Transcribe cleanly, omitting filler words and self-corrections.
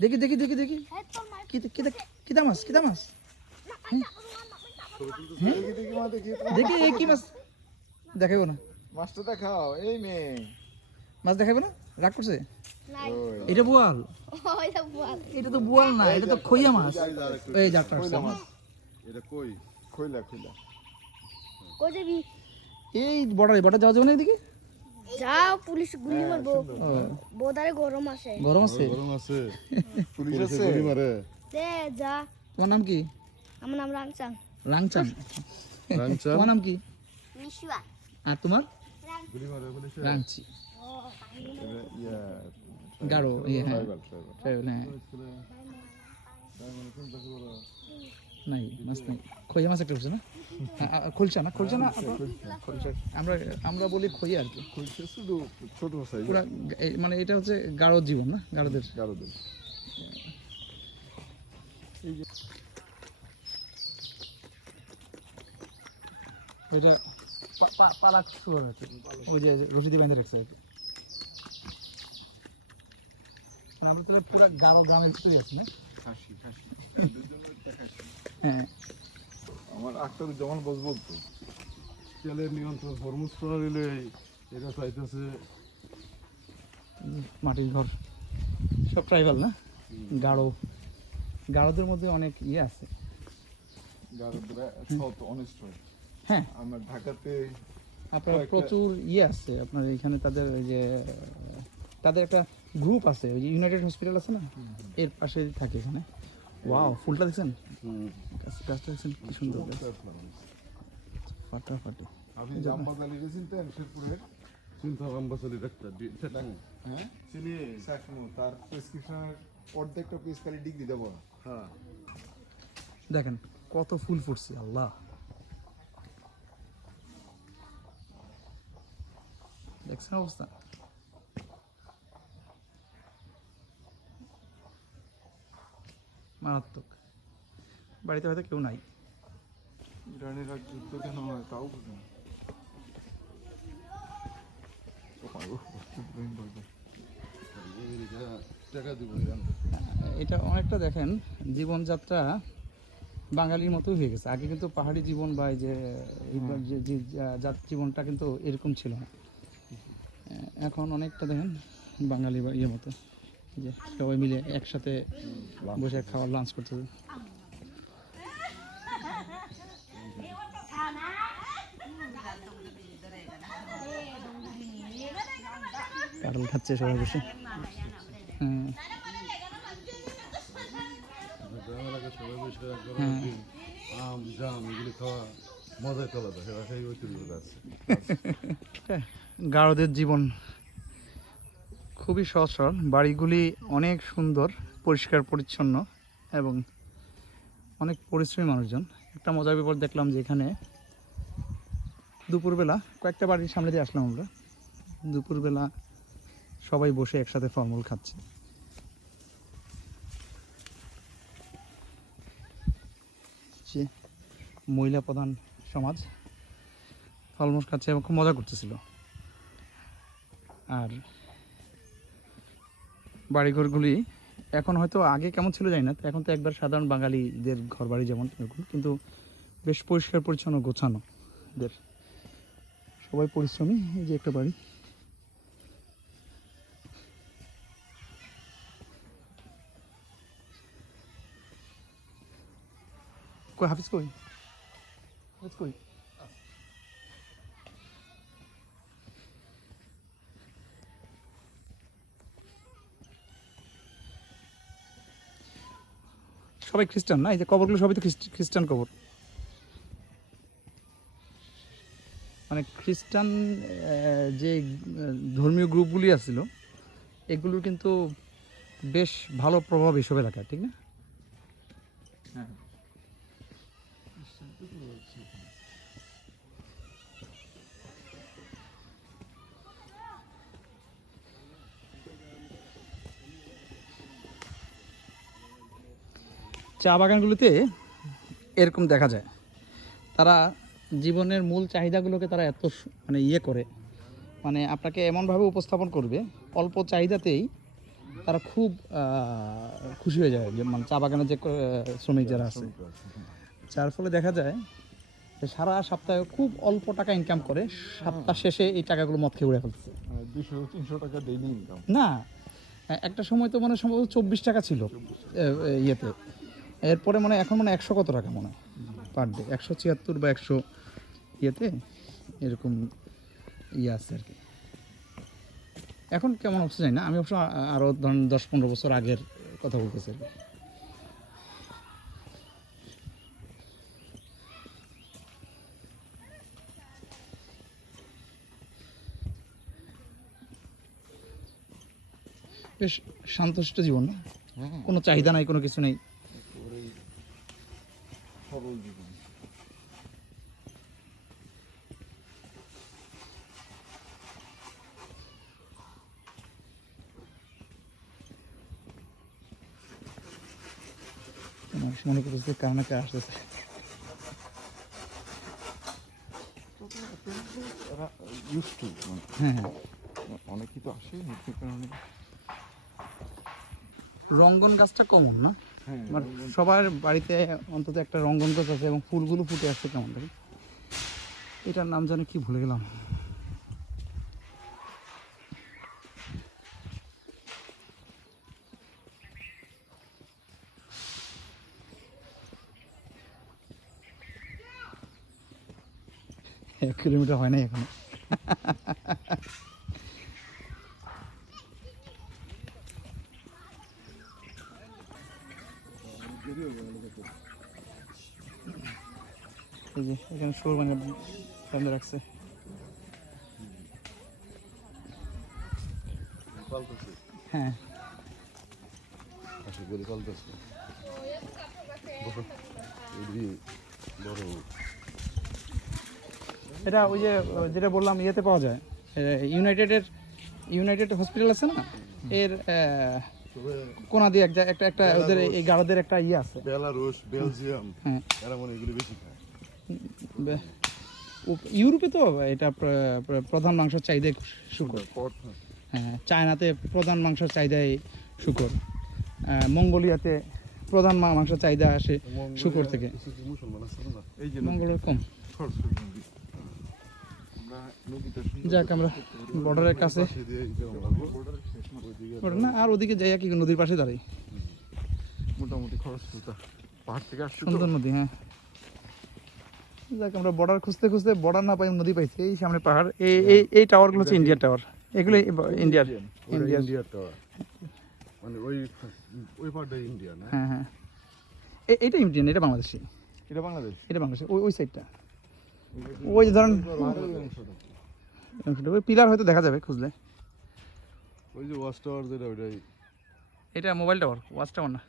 দেখি দেখি দেখি দেখি কিতা মাছ কিতা মাছ দেখি এই কি মাছ দেখাবো না মাছটা দেখাও এই মেয়ে মাছ দেখাবো না রাগ করছে এটা বোয়াল এটা তো বোয়াল না এটা তো খইয়া মাছ এই যাত্রা এটা কই খইলা খইলা কই যাবি এই বর্ডার যাওয়া যাবে না এদিকে যাও পুলিশ গুলি মারবো বোদারে গরম আছে গরম আছে পুলিশ আছে গুলি মারে দে যা তোমার নাম কি আমার নাম রাংচাং রাংচাং তোমার নাম কি মিশুয়া আর তোমার গুলি মারে পুলিশ রাংচি ইয়া গারো হ্যাঁ ট্রাইবাল হ্যাঁ নাই মাছ নাই খইয়া মাছ একটা উঠছে না খুলছা না আমরা আমরা বলি খইয়া আর কি খুলছে শুধু ছোট সাইজ পুরা মানে এটা হচ্ছে গাঢ় জীবন না গাঢ়দের ওইটা পালাক শুয়ার আছে ওই যে রশিদি বাইন্ধে রাখছে আমরা তাহলে পুরা গাঢ় গ্রামের ভিতরে আছি না খাসি হ্যাঁ আমার আক্তার জামান বস বলতো তেলের নিয়ন্ত্রণ হরমুজ প্রণালীলে এটা চাইতেছে মাটির ঘর সব ট্রাইবাল না গাঢ়দের মধ্যে অনেক ইয়ে আছে গারদরা সব অনেস্ট হয় হ্যাঁ আমার ঢাকাতে আপনার প্রচুর ইয়ে আছে আপনার এখানে তাদের ওই যে তাদের একটা গ্রুপ আছে ওই যে ইউনাইটেড হসপিটাল আছে না এর পাশে থাকে এখানে ওয়াও ফুলটা দেখছেন গাছটা দেখছেন কি সুন্দর গাছ ফাটাফাটি আপনি জামবাদালি চিনতেন শেরপুরের চিন্তা আম্বাসালি ডাক্তার হ্যাঁ চিনি সাকমু তার প্রেসক্রিপশনের অর্ধেকটা পিস খালি ডিগ্রি দেবো হ্যাঁ দেখেন কত ফুল ফুটছে আল্লাহ দেখছেন অবস্থা মারাত্মক বাড়িতে হয়তো কেউ নাই ইরানিরা যুদ্ধ কেন হয় তাও বুঝি না টাকা দিব এটা অনেকটা দেখেন জীবনযাত্রা বাঙালির মতোই হয়ে গেছে আগে কিন্তু পাহাড়ি জীবন বা এই যে জীবনটা কিন্তু এরকম ছিল না এখন অনেকটা দেখেন বাঙালি বা ইয়ের মতো যে সবাই মিলে একসাথে বসে খাওয়ার লাঞ্চ করতেছে কাঁঠাল খাচ্ছে সবাই বসে হ্যাঁ সবাই বসে আম জাম এগুলি খাওয়া মজাই চলা যায় সেটা সেই ঐতিহ্য আছে গাঢ়দের জীবন খুবই সহজ সরল বাড়িগুলি অনেক সুন্দর পরিষ্কার পরিচ্ছন্ন এবং অনেক পরিশ্রমী মানুষজন একটা মজার ব্যাপার দেখলাম যে এখানে দুপুরবেলা কয়েকটা বাড়ির সামনে দিয়ে আসলাম আমরা দুপুরবেলা সবাই বসে একসাথে ফলমূল খাচ্ছে যে মহিলা প্রধান সমাজ ফলমূল খাচ্ছে এবং খুব মজা করতেছিল আর বাড়িঘরগুলি এখন হয়তো আগে কেমন ছিল জানি না এখন তো একবার সাধারণ বাঙালিদের ঘর বাড়ি যেমন এরকম কিন্তু বেশ পরিষ্কার পরিচ্ছন্ন গোছানো এদের সবাই পরিশ্রমী এই যে একটা বাড়ি কই হাফিজ কই হাফিজ কই সবাই খ্রিস্টান না এই যে কবরগুলো সবই তো খ্রিস্টান কবর মানে খ্রিস্টান যে ধর্মীয় গ্রুপগুলি আছিল এগুলোর কিন্তু বেশ ভালো প্রভাব এসব এলাকায় ঠিক না হ্যাঁ চা বাগানগুলোতে এরকম দেখা যায় তারা জীবনের মূল চাহিদাগুলোকে তারা এত মানে ইয়ে করে মানে আপনাকে এমনভাবে উপস্থাপন করবে অল্প চাহিদাতেই তারা খুব খুশি হয়ে যায় যে মানে চা বাগানের যে শ্রমিক যারা আছে, যার ফলে দেখা যায় যে সারা সপ্তাহে খুব অল্প টাকা ইনকাম করে, সপ্তাহ শেষে এই টাকাগুলো মদ খেয়ে উড়ে ফেলছে। 200-300 টাকা ডেইলি ইনকাম। না, একটা সময় তো মানে সম্ভবত 24 টাকা ছিল ইয়েতে, এরপরে মানে এখন মানে 100 কত টাকা মনে হয় পার ডে, 176 বা 100 ইয়েতে এরকম ইয়ে আছে আর কি। এখন কেমন হচ্ছে জানি না, আমি অবশ্য আরও ধরুন 10-15 বছর আগের কথা বলতেছি আর কি। বেশ শান্তশিষ্ট জীবন না, কোনো চাহিদা নাই, কোনো কিছু নেই। সরল জীবন। মানুষ মনে করতেছে কার না কার আসতেছে। এরা used to, হ্যাঁ হ্যাঁ, অনেকেই তো আসে নিত্য কারণে। রঙ্গন গাছটা কমন না, হ্যাঁ, মানে সবার বাড়িতে অন্তত একটা রঙ্গন গাছ আছে এবং ফুলগুলো ফুটে আসছে কেমন লাগে। এটার নাম জানি কি ভুলে গেলাম। এক কিলোমিটার হয় নাই এখন। এই যে এখানে শোর মানে বন্ধ রাখছে। পাল্টাছে, হ্যাঁ, আশা করি পাল্টাছে। এদিকে বড় এটা ওই যে যেটা বললাম ইয়েতে পাওয়া যায়, ইউনাইটেড হসপিটাল আছে না, এর কোনা দিয়ে একটা একটা ওদের এই গাড়াদের একটা ইয়ে আছে। বেলারুশ, বেলজিয়াম, হ্যাঁ, এরা মনে হয় এগুলো বেশি খায়। ইউরোপে তো এটা প্রধান মাংসের চাহিদাই শুকর। পট, হ্যাঁ, চায়নাতে প্রধান মাংসের চাহিদাই শুকর, মঙ্গোলিয়াতে প্রধান মাংসের চাহিদা আসে শুকর থেকে। কিছু কিছু মুসলমান আছে না, এই যে মঙ্গলের কম। সরস্বতী নদী। আমরা নদীটা সুন্দর যাক আমরা বর্ডারের কাছে, পাশে দিয়ে এরকম লাগবো। border-এর শেষ মাথা। ওইদিকে ওটা না আর ওদিকে যাইয়া কি নদীর পাশে দাঁড়াই, মোটামুটি খরস্রোতা। পাহাড় থেকে আসছে তো। সুন্দর নদী। হ্যাঁ, যাক আমরা বর্ডার খুঁজতে খুঁজতে বর্ডার না পাই নদী পাইছি। এই সামনে পাহাড়, এই টাওয়ারগুলো হচ্ছে ইন্ডিয়ার টাওয়ার, এগুলো ইন্ডিয়ার। ওইটা ইন্ডিয়ার টাওয়ার, মানে ওই পারটা ইন্ডিয়া না? হ্যাঁ হ্যাঁ, এইটা ইন্ডিয়ান, এটা বাংলাদেশি। এটা বাংলাদেশ। এটা বাংলাদেশি, ওই সাইডটা, ওই যে ধরেন পাহাড়ের অংশটা। ওই পিলার হয়তো দেখা যাবে খুঁজলে। ওই যে ওয়াচ টাওয়ার যেটা ওইটাই। এটা মোবাইল টাওয়ার, ওয়াচ টাওয়ার না।